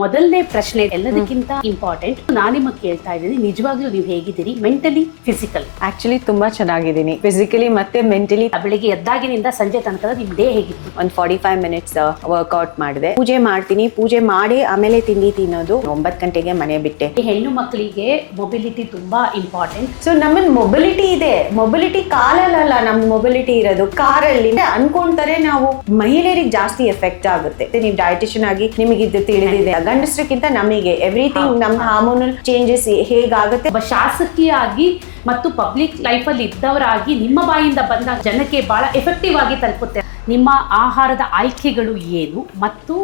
ಮೊದಲನೇ ಪ್ರಶ್ನೆ ಎಲ್ಲದಕ್ಕಿಂತ ಇಂಪಾರ್ಟೆಂಟ್, ನಾನು ನಿಮಗೆ ಕೇಳ್ತಾ ಇದ್ದೀನಿ, ನಿಜವಾಗ್ಲೂ ನೀವು ಹೇಗಿದ್ದೀರಿ ಮೆಂಟಲಿ ಫಿಸಿಕಲ್? ಆಕ್ಚುಲಿ ತುಂಬಾ ಚೆನ್ನಾಗಿದ್ದೀನಿ, ಫಿಸಿಕಲಿ ಮತ್ತೆ ಮೆಂಟಲಿ. ಬೆಳಿಗ್ಗೆ ಎದ್ದಾಗಿನಿಂದ ಸಂಜೆ ತನಕ ನಿಮ್ ಡೇ ಹೇಗಿತ್ತು? ಒಂದು 45 ಮಿನಿಟ್ಸ್ ವರ್ಕೌಟ್ ಮಾಡಿದೆ. ಪೂಜೆ ಮಾಡ್ತೀನಿ, ಪೂಜೆ ಮಾಡಿ ಆಮೇಲೆ ತಿಂಡಿ ತಿನ್ನೋದು. 9 ಗಂಟೆಗೆ ಮನೆ ಬಿಟ್ಟೆ. ಹೆಣ್ಣು ಮಕ್ಕಳಿಗೆ ಮೊಬಿಲಿಟಿ ತುಂಬಾ ಇಂಪಾರ್ಟೆಂಟ್. ಸೊ ನಮ್ಮಲ್ಲಿ ಮೊಬಿಲಿಟಿ ಇದೆ, ಮೊಬಿಲಿಟಿ ಕಾಲಲ್ಲ ನಮ್ ಮೊಬಿಲಿಟಿ ಇರೋದು ಕಾರಲ್ಲಿ. ಅನ್ಕೊಂತಾರೆ ನಾವು ಮಹಿಳೆಯರಿಗೆ ಜಾಸ್ತಿ ಎಫೆಕ್ಟ್ ಆಗುತ್ತೆ. ನೀವು ಡಯಟಿಷಿಯನ್ ಆಗಿ ನಿಮಗೆ ಇದು ತಿಳಿದಿದೆ, ಗಂಡಸರಿಗಿಂತ ನಮಗೆ ಎವ್ರಿಥಿಂಗ್ ನಮ್ಮ ಹಾರ್ಮೋನಲ್ ಚೇಂಜಸ್ ಹೇಗಾಗುತ್ತೆ. ಒಬ್ಬ ಶಾಸಕಿಯಾಗಿ ಮತ್ತು ಪಬ್ಲಿಕ್ ಲೈಫಲ್ಲಿ ಇದ್ದವರಾಗಿ ನಿಮ್ಮ ಬಾಯಿಂದ ಬಂದ ಜನಕ್ಕೆ ಬಹಳ ಎಫೆಕ್ಟಿವ್ ಆಗಿ ತಲುಪುತ್ತೆ. ನಿಮ್ಮ ಆಹಾರದ ಆಯ್ಕೆಗಳು ಏನು ಮತ್ತು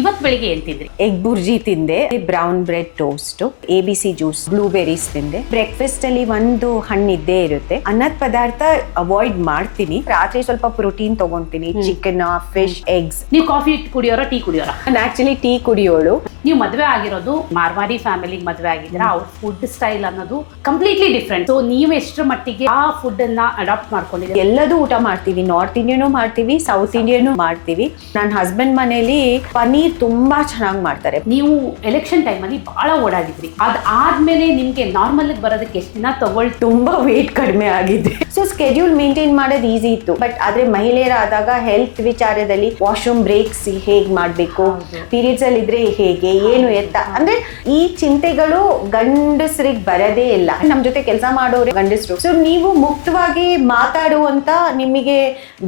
ಇವತ್ತು ಬೆಳಿಗ್ಗೆ ಏನ್ ತಿಂದ್ರಿ? ಎಗ್ ಬುರ್ಜಿ ತಿಂದೆ, brown bread toast, ABC juice, blueberries ತಿಂದೆ. ಬ್ರೇಕ್ಫಾಸ್ಟ್ ಅಲ್ಲಿ ಒಂದು ಹಣ್ಣು ಇದ್ದೇ ಇರುತ್ತೆ. ಅನ್ನದ ಪದಾರ್ಥ ಅವಾಯ್ಡ್ ಮಾಡ್ತೀನಿ. ರಾತ್ರಿ ಸ್ವಲ್ಪ ಪ್ರೋಟೀನ್ ತಗೊಂತೀನಿ, ಚಿಕನ್, ಫಿಶ್, ಎಗ್ಸ್. ನೀವು ಕಾಫಿ ಕುಡಿಯೋರ ಟೀ ಕುಡಿಯೋರ? ನಾನು ಆಕ್ಚುಲಿ ಟೀ ಕುಡಿಯೋಳು. ನೀವು ಮದುವೆ ಆಗಿರೋದು ಮಾರ್ವಾಡಿ ಫ್ಯಾಮಿಲಿಗೆ ಮದುವೆ ಆಗಿದ್ದೀರಾ. ಅವ್ರ ಫುಡ್ ಸ್ಟೈಲ್ ಅನ್ನೋದು ಕಂಪ್ಲೀಟ್ಲಿ ಡಿಫ್ರೆಂಟ್. ಸೊ ನೀವು ಎಷ್ಟರ ಮಟ್ಟಿಗೆ ಆ ಫುಡ್ ಅನ್ನ ಅಡಾಪ್ಟ್ ಮಾಡ್ಕೊಂಡಿದ್ದೀರಿ? ಎಲ್ಲದೂ ಊಟ ಮಾಡ್ತೀವಿ, ನಾರ್ತ್ ಇಂಡಿಯನು ಮಾಡ್ತೀವಿ, ಸೌತ್ ಇಂಡಿಯನು ಮಾಡ್ತೀವಿ. ನನ್ನ ಹಸ್ಬೆಂಡ್ ಮನೇಲಿ ಪನೀರ್ ತುಂಬಾ ಚೆನ್ನಾಗಿ ಮಾಡ್ತಾರೆ. ನೀವು ಎಲೆಕ್ಷನ್ ಟೈಮ್ ಅಲ್ಲಿ ಬಹಳ ಓಡಾಡಿದ್ರಿ, ಅದಾದ್ಮೇಲೆ ನಿಮ್ಗೆ ನಾರ್ಮಲ್ ಬರೋದಕ್ಕೆ ಎಷ್ಟು ದಿನ ತಗೊಳ್ತು? ತುಂಬಾ ವೇಟ್ ಕಡಿಮೆ ಆಗಿದೆ. ಸೊ ಸ್ಕೆಡ್ಯೂಲ್ ಮೇಂಟೈನ್ ಮಾಡೋದು ಈಸಿ ಇತ್ತು. ಬಟ್ ಆದ್ರೆ ಮಹಿಳೆಯರಾದಾಗ ಹೆಲ್ತ್ ವಿಚಾರದಲ್ಲಿ ವಾಶ್ರೂಮ್ ಬ್ರೇಕ್ಸ್ ಹೇಗ್ ಮಾಡ್ಬೇಕು, ಪೀರಿಯಡ್ಸ್ ಅಲ್ಲಿ ಇದ್ರೆ ಹೇಗೆ, ಏನು ಎತ್ತ, ಅಂದ್ರೆ ಈ ಚಿಂತೆಗಳು ಗಂಡಸರಿಗೆ ಬರದೇ ಇಲ್ಲ. ನಮ್ ಜೊತೆ ಕೆಲಸ ಮಾಡೋರು ಗಂಡಸರು. ಸೊ ನೀವು ಮುಕ್ತವಾಗಿ ಮಾತಾಡುವಂತ ನಿಮಗೆ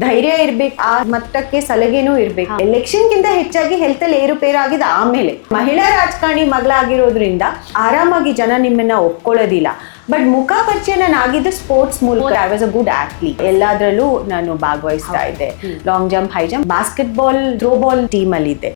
ಧೈರ್ಯ ಇರ್ಬೇಕು, ಆ ಮಟ್ಟಕ್ಕೆ ಸಲಹೆನೂ ಇರ್ಬೇಕು. ಎಲೆಕ್ಷನ್ ಗಿಂತ ಹೆಚ್ಚಾಗಿ ಹೆಲ್ತ್ ಅಲ್ಲಿ ಏರುಪೇರು ಆಗಿದೆ. ಆಮೇಲೆ ಮಹಿಳಾ ರಾಜಕಾರಣಿ ಮಗಳಾಗಿರೋದ್ರಿಂದ ಆರಾಮಾಗಿ ಜನ ನಿಮ್ಮನ್ನ ಒಪ್ಕೊಳ್ಳೋದಿಲ್ಲ. ಬಟ್ ಮುಖ ಪರಿಚಯ ನಾನು ಆಗಿದ್ದು ಸ್ಪೋರ್ಟ್ಸ್ ಮೂಲಕ. I was a good athlete. ಎಲ್ಲಾದ್ರಲ್ಲೂ ನಾನು ಭಾಗವಹಿಸ್ತಾ ಇದ್ದೆ. Long jump, high jump, basketball, throwball team ಅಲ್ಲಿ ಇದ್ದೆ.